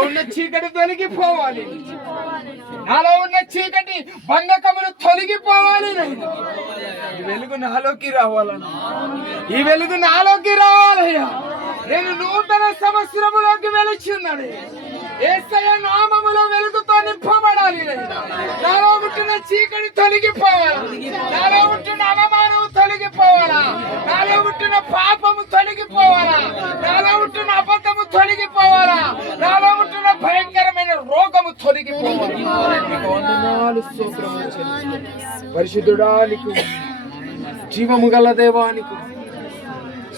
ఉన్న చీకటి తొలగిపోవాలి, నాలో ఉన్న చీకటి బంధకములు తొలగిపోవాలి. ఈ వెలుగు నాలోకి రావాలన్నా, ఈ వెలుగు నాలోకి రావాలయ్యా. నేను నూతన సంవత్సరములోకి వెలుచున్నాను. యేసయ్య నామములో వెలుగుతో నింపబడాలి. నాలో ఉంటున్న చీకటి తొలగిపోవాలి, నాలో ఉంటున్న అవమానం తొలగిపోవాలా, నాలో ఉంటున్న పాపము తొలగిపోవాలా, నాలో ఉంటున్న అబద్ధము తొలగిపోవాలా, నాలో ఉంటున్న భయంకరమైన రోగము తొలగిపోవాలి. పరిశుద్ధుడానికి జీవము గల దేవానికి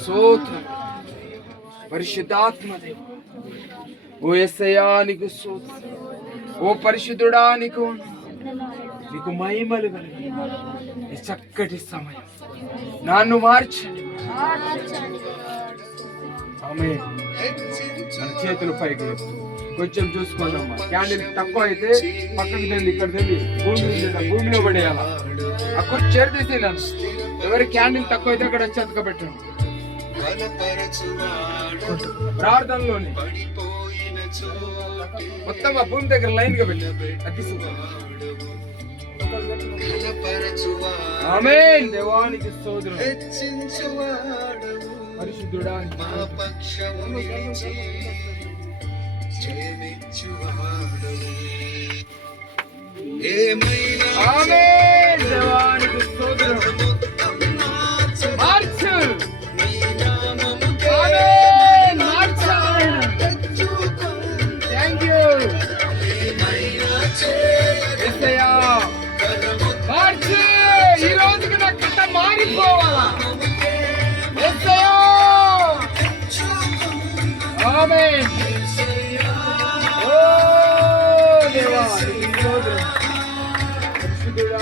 స్తోత్రం. పరిశుద్ధాత్మ దేవ, ఓ యేసయ్యా నీకు స్తోత్రం. ఓ పరిశుద్ధుడా నీకు మహిమలు కలిగి ఈ చక్కటి సమయం నన్ను మార్చండి. ఆమేన్. మన చేతులు పైకి కొంచెం చూసుకోదమ్మా. క్యాండిల్ తక్కువ అయితే పక్కకి తెలియదు, ఇక్కడ తెలియదు, భూమిలో పడేయాలా. అక్కడ చేరు తీసేయాలి. ఎవరి క్యాండిల్ తక్కువ అయితే అక్కడ చెతక పెట్టండి. ప్రార్థనలోని మొత్తం ఆ భూమి దగ్గర లైన్ గా పెట్టండి. ఆమేన్. దేవానికి స్తోత్రం. పరిశుద్ధుడా ఆమేన్. దేవానికి స్తోత్రం. మార్చు. ఆమేన్. మార్చు. థాంక్ యూ యేసయ్యా. మార్చు. ఈ రోజుకి నా కథ మారిపోవాలా యేసయ్యా. ఆమేన్. ఓ దేవా స్తోత్రం. పరిశుద్ధుడా